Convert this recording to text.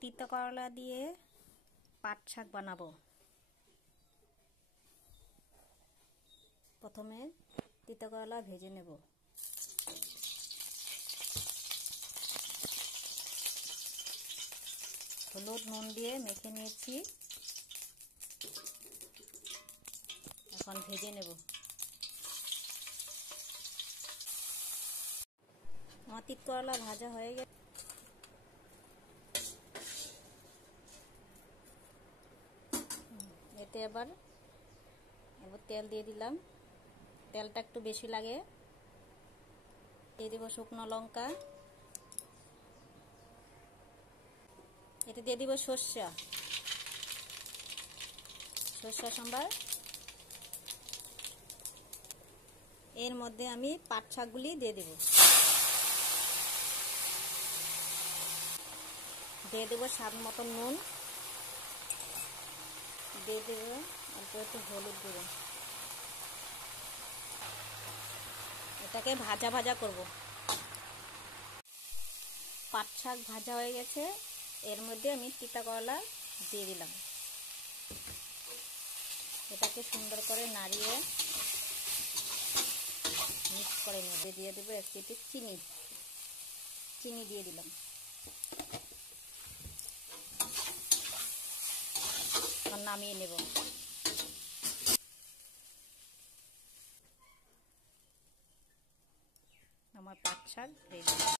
তিতা করলা দিয়ে পাট শাক বানাবো। প্রথমে তিতা করলা ভেজে নেব। হলুদ নুন দিয়ে মেখে নিয়েছি, এখন ভেজে নেব। আমার তিত করলা ভাজা হয়ে গেছে। এতে এবার তেল দিয়ে দিলাম। তেলটা একটু বেশি লাগে। দিয়ে দেব শুকনো লঙ্কা, এতে দিয়ে দিব সর্ষা সম্বার। এর মধ্যে আমি পাট শাকগুলি দিয়ে দেব। দিয়ে দেব স্বাদ মতো নুন, দিয়ে দেব অল্প একটু হলুদ গুঁড়ো। এটাকে ভাজা ভাজা করব। পাট শাক ভাজা হয়ে গেছে। এর মধ্যে আমি তিতা করলা দিয়ে দিলাম। এটাকে সুন্দর করে নাড়িয়ে মিক্স করে নেব। দিয়ে দেবো এক চিমটি চিনি দিয়ে দিলাম। নামিয়ে নেব। আমার পাট শাক রেডি।